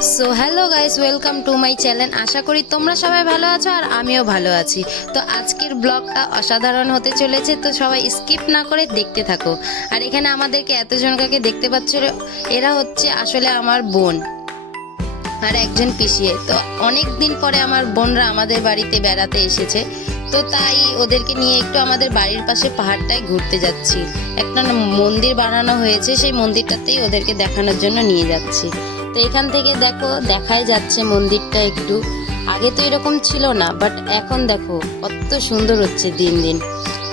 So hello guys, welcome to my channel. আশা করি তোমরা সবাই ভালো আছো আর আমিও ভালো আছি। তো আজকের ব্লগটা অসাধারণ হতে চলেছে, তো সবাই স্কিপ না করে দেখতে থাকো। আর এখানে আমাদেরকে এতজনকে দেখতে পাচ্ছ, এরা হচ্ছে আসলে আমার বোন আর একজন পিসিয়ে। তো অনেক দিন পরে আমার বোনরা আমাদের বাড়িতে বেড়াতে এসেছে, তো তাই ওদেরকে নিয়ে একটু আমাদের বাড়ির পাশে পাহাড়টায় ঘুরতে যাচ্ছি। একটা মন্দির বানানো হয়েছে, সেই মন্দিরটাতেই ওদেরকে দেখানোর জন্য নিয়ে যাচ্ছি। তো এখান থেকে দেখো দেখাই যাচ্ছে মন্দিরটা একটু। আগে তো এরকম ছিল না, বাট এখন দেখো কত সুন্দর হচ্ছে দিন দিন।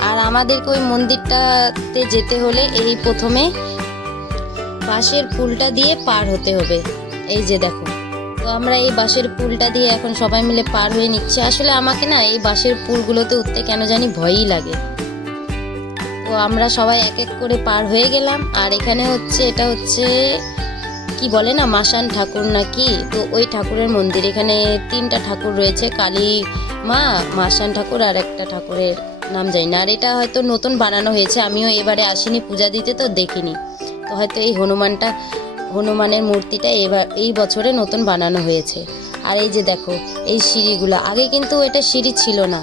আর আমাদেরকে ওই মন্দিরটাতে যেতে হলে এই প্রথমে বাঁশের পুলটা দিয়ে পার হতে হবে। এই যে দেখো, তো আমরা এই বাঁশের পুলটা দিয়ে এখন সবাই মিলে পার হয়ে নিচ্ছি। আসলে আমাকে না এই বাঁশের পুলগুলোতে উঠতে কেন জানি ভয়ই লাগে। তো আমরা সবাই এক এক করে পার হয়ে গেলাম। আর এখানে হচ্ছে এটা হচ্ছে কি বলে না, মাসান ঠাকুর নাকি, তো ওই ঠাকুরের মন্দির। এখানে তিনটা ঠাকুর রয়েছে, কালী মা, মাসান ঠাকুর আর একটা ঠাকুরের নাম জানি না। আর এটা হয়তো নতুন বানানো হয়েছে, আমিও এবারে আসিনি পূজা দিতে, তো দেখিনি। তো হয়তো এই হনুমানের মূর্তিটা এই বছরে নতুন বানানো হয়েছে। আর এই যে দেখো এই সিঁড়িগুলো, আগে কিন্তু এটা সিঁড়ি ছিল না,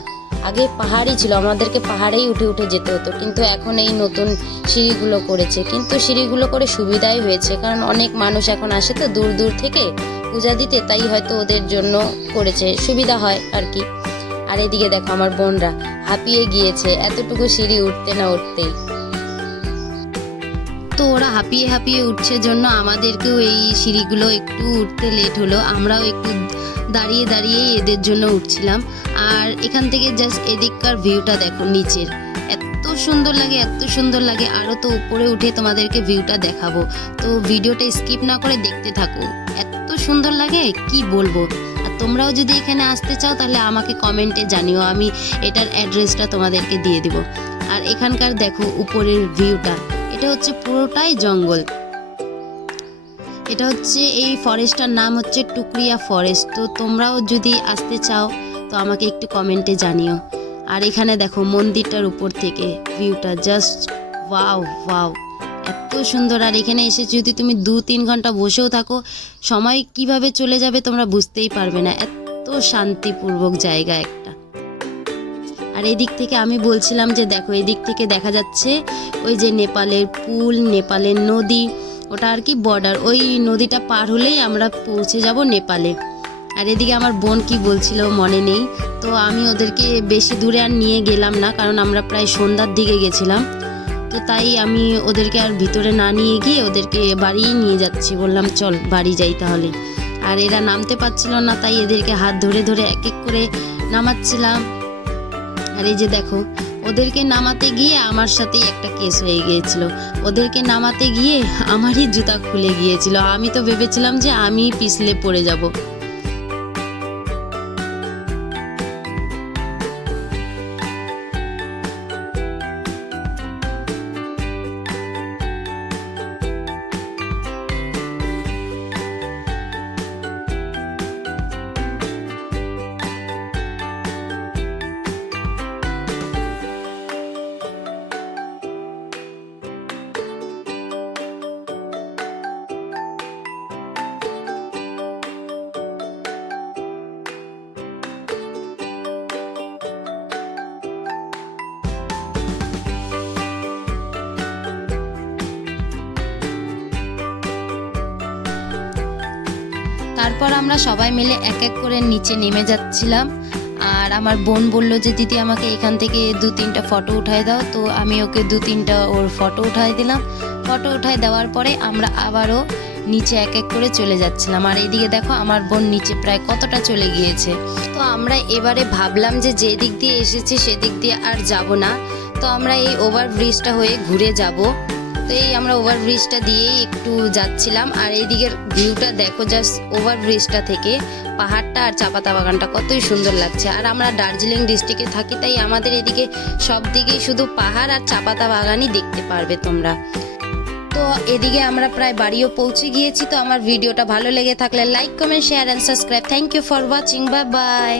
আগে পাহাড়ই ছিল, আমাদেরকে পাহাড়েই উঠে উঠে যেতে হতো। কিন্তু এখন এই নতুন সিঁড়িগুলো করেছে, কিন্তু সিঁড়িগুলো করে সুবিধাই হয়েছে, কারণ অনেক মানুষ এখন আসে তো দূর দূর থেকে পূজা দিতে, তাই হয়তো ওদের জন্য করেছে, সুবিধা হয় আর কি। আর এদিকে দেখো আমার বোনরা হাঁপিয়ে গিয়েছে এতটুকু সিঁড়ি উঠতে না উঠতেই। তো ওরা হাঁপিয়ে হাঁপিয়ে উঠছে জন্য আমাদেরকেও এই সিঁড়িগুলো একটু উঠতে লেট হলো, আমরাও একটু দাঁড়িয়ে দাঁড়িয়ে এদের জন্য উঠছিলাম। আর এখান থেকে জাস্ট এদিককার ভিউটা দেখো নিচের, এত সুন্দর লাগে, এত সুন্দর লাগে। আরও তো উপরে উঠে তোমাদেরকে ভিউটা দেখাবো, তো ভিডিওটা স্কিপ না করে দেখতে থাকো, এত সুন্দর লাগে কি বলবো। আর তোমরাও যদি এখানে আসতে চাও তাহলে আমাকে কমেন্টে জানিও, আমি এটার অ্যাড্রেসটা তোমাদেরকে দিয়ে দিব। আর এখানকার দেখো উপরের ভিউটা, এটা হচ্ছে পুরোটাই জঙ্গল। এটা হচ্ছে এই ফরেস্টটার নাম হচ্ছে টুকরিয়া ফরেস্ট। তো তোমরাও যদি আসতে চাও তো আমাকে একটু কমেন্টে জানিও। আর এখানে দেখো মন্দিরটার উপর থেকে ভিউটা জাস্ট ওয়াও ওয়াও, এত সুন্দর। আর এখানে এসে যদি তুমি 2-3 ঘন্টা বসেও থাকো, সময় কিভাবে চলে যাবে তোমরা বুঝতেই পারবে না, এত শান্তিপূর্বক জায়গা একটা। আর এদিক থেকে আমি বলছিলাম যে দেখো এদিক থেকে দেখা যাচ্ছে ওই যে নেপালের পুল, নেপালের নদী, ওটা আর কি বর্ডার, ওই নদীটা পার হলেই আমরা পৌঁছে যাব নেপালে। আর এদিকে আমার বোন কি বলছিল মনে নেই, তো আমি ওদেরকে বেশি দূরে আর নিয়ে গেলাম না, কারণ আমরা প্রায় সন্ধ্যার দিকে গেছিলাম, তো তাই আমি ওদেরকে আর ভিতরে না নিয়ে গিয়ে ওদেরকে বাড়িই নিয়ে যাচ্ছি, বললাম চল বাড়ি যাই তাহলে। আর এরা নামতে পারছিল না, তাই এদেরকে হাত ধরে ধরে এক এক করে নামাচ্ছিলাম। আর এই যে দেখো ওদেরকে নামাতে গিয়ে আমার সাথেই একটা কেস হয়ে গিয়েছিল, ওদেরকে নামাতে গিয়ে আমারই জুতা খুলে গিয়েছিল, আমি তো ভেবেছিলাম যে আমি পিছলে পড়ে যাব। তারপর আমরা সবাই মিলে এক এক করে নিচে নেমে যাচ্ছিলাম। আর আমার বোন বলল যে দিদি আমাকে এখান থেকে 2-3টা ফটো উঠায় দাও, তো আমি ওকে 2-3টা ওর ফটো উঠায় দিলাম। ফটো উঠায় দেওয়ার পরে আমরা আবারও নিচে এক এক করে চলে যাচ্ছিলাম। আর এইদিকে দেখো আমার বোন নিচে প্রায় কতটা চলে গিয়েছে। তো আমরা এবারে ভাবলাম যে যেদিক দিয়ে এসেছি সেদিক দিয়ে আর যাব না, তো আমরা এই ওভারব্রিজটা হয়ে ঘুরে যাব। তো এই আমরা ওভারব্রিজটা দিয়েই একটু যাচ্ছিলাম। আর এই দিকের ভিউটা দেখো, জাস্ট ওভারব্রিজটা থেকে পাহাড়টা আর চা পাতা বাগানটা কতই সুন্দর লাগছে। আর আমরা দার্জিলিং ডিস্ট্রিক্টে থাকি, তাই আমাদের এদিকে সব দিকেই শুধু পাহাড় আর চা পাতা বাগানই দেখতে পারবে তোমরা। তো এদিকে আমরা প্রায় বাড়িও পৌঁছে গিয়েছি। তো আমার ভিডিওটা ভালো লেগে থাকলে like, comment, share and subscribe. Thank you for watching, bye by.